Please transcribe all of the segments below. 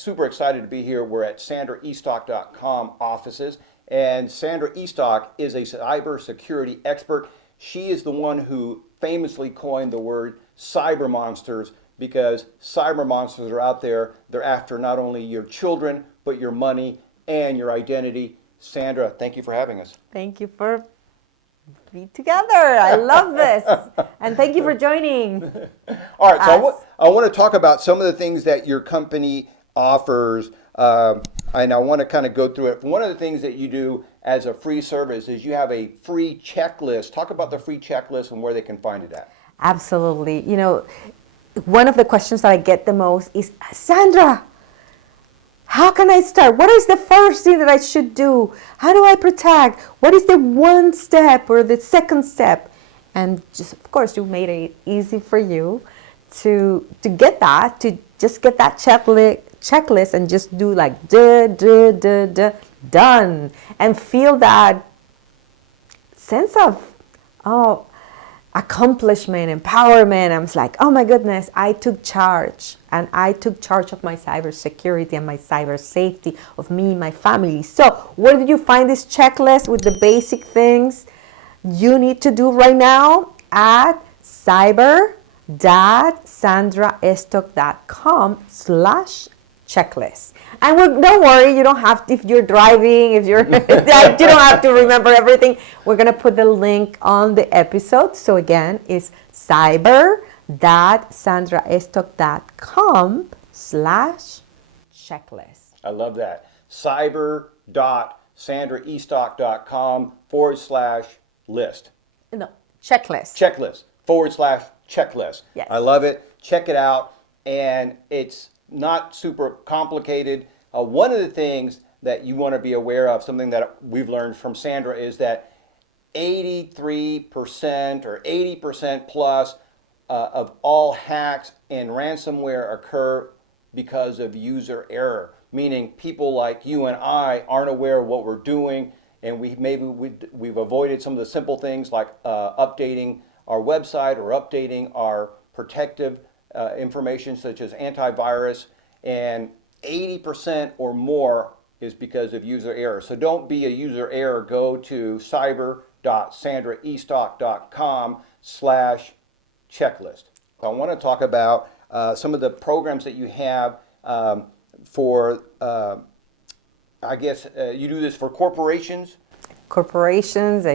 super excited to be here. We're at sandraestock.com offices, and Sandra Estock is a cybersecurity expert. She is the one who famously coined the word cyber monsters, because cyber monsters are out there. They're after not only your children, but your money and your identity. Sandra, thank you for having us. Thank you for being together. I love this. And thank you for joining. All right, so I want to talk about some of the things that your company offers, and I want to kind of go through it. One of the things that you do as a free service is you have a free checklist. Talk about the free checklist and where they can find it at. Absolutely. You know, one of the questions that I get the most is, Sandra, how can I start? What is the first thing that I should do? How do I protect? What is the one step or the second step? And just, of course, you made it easy for you to get that, to just get that checklist and just do like done, and feel that sense of accomplishment, empowerment. I was like, oh my goodness, I took charge, and I took charge of my cybersecurity and my cyber safety of me and my family. So where did you find this checklist with the basic things you need to do right now? At cyber.sandraestock.com/checklist. And don't worry, you don't have to, if you're driving, if you're, you don't have to remember everything. We're going to put the link on the episode. So again, it's cyber.sandraestock.com/checklist. I love that. cyber.sandraestock.com/list. No, checklist. Checklist/checklist. Yes. I love it. Check it out. And it's not super complicated. One of the things that you want to be aware of, something that we've learned from Sandra, is that 83% or 80% plus of all hacks and ransomware occur because of user error, meaning people like you and I aren't aware of what we're doing, and we've avoided some of the simple things like updating our website or updating our protective information such as antivirus, and 80% or more is because of user error. So don't be a user error. Go to cyber.sandraestock.com/checklist. I want to talk about some of the programs that you have for, I guess you do this for corporations. I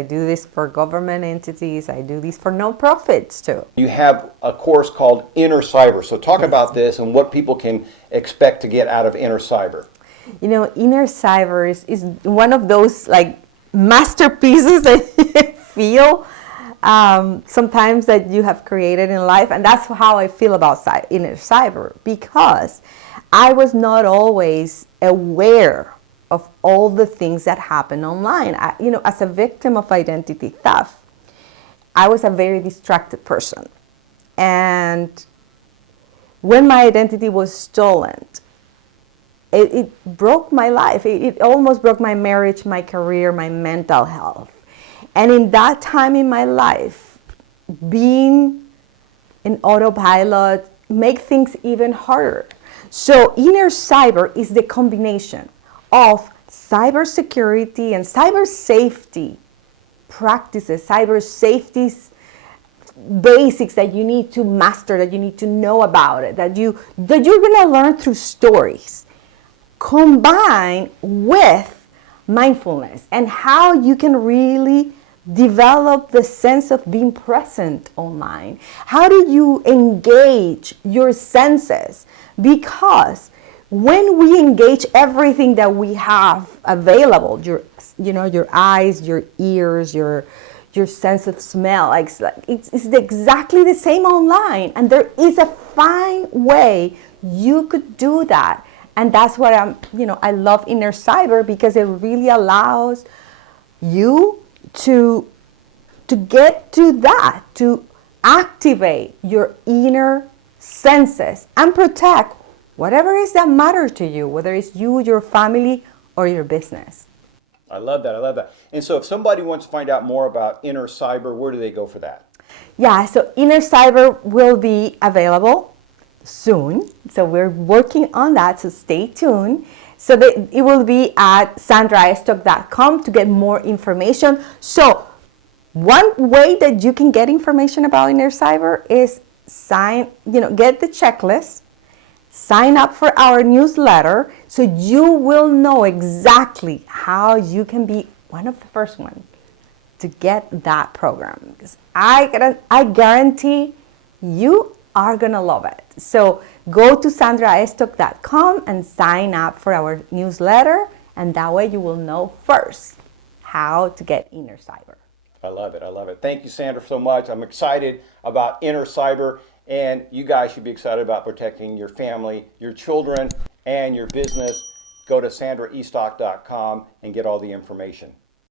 do this for government entities, I do this for nonprofits too. You have a course called Inner Cyber. So talk about this and what people can expect to get out of Inner Cyber. You know, Inner Cyber is one of those like masterpieces that you feel sometimes that you have created in life. And that's how I feel about Inner Cyber, because I was not always aware of all the things that happen online. As a victim of identity theft, I was a very distracted person. And when my identity was stolen, it broke my life. It almost broke my marriage, my career, my mental health. And in that time in my life, being in autopilot make things even harder. So Inner Cyber is the combination of cybersecurity and cyber safety practices, cyber safety basics that you need to master, that you need to know about it, that you're going to learn through stories, combined with mindfulness and how you can really develop the sense of being present online. How do you engage your senses? Because when we engage everything that we have available, your eyes, your ears, your sense of smell, it's exactly the same online. And there is a fine way you could do that. And that's what I love Inner Cyber, because it really allows you to get to that, to activate your inner senses and protect whatever it is that matters to you, whether it's you, your family, or your business. I love that. And so if somebody wants to find out more about Inner Cyber, where do they go for that? Yeah, so Inner Cyber will be available soon. So we're working on that, so stay tuned. So that it will be at sandraestock.com to get more information. So one way that you can get information about Inner Cyber is get the checklist, sign up for our newsletter, so you will know exactly how you can be one of the first ones to get that program. Because I guarantee you are gonna love it. So go to sandraestock.com and sign up for our newsletter, and that way you will know first how to get Inner Cyber. I love it. I love it. Thank you, Sandra, so much. I'm excited about Inner Cyber, and you guys should be excited about protecting your family, your children, and your business. Go to sandraestock.com and get all the information.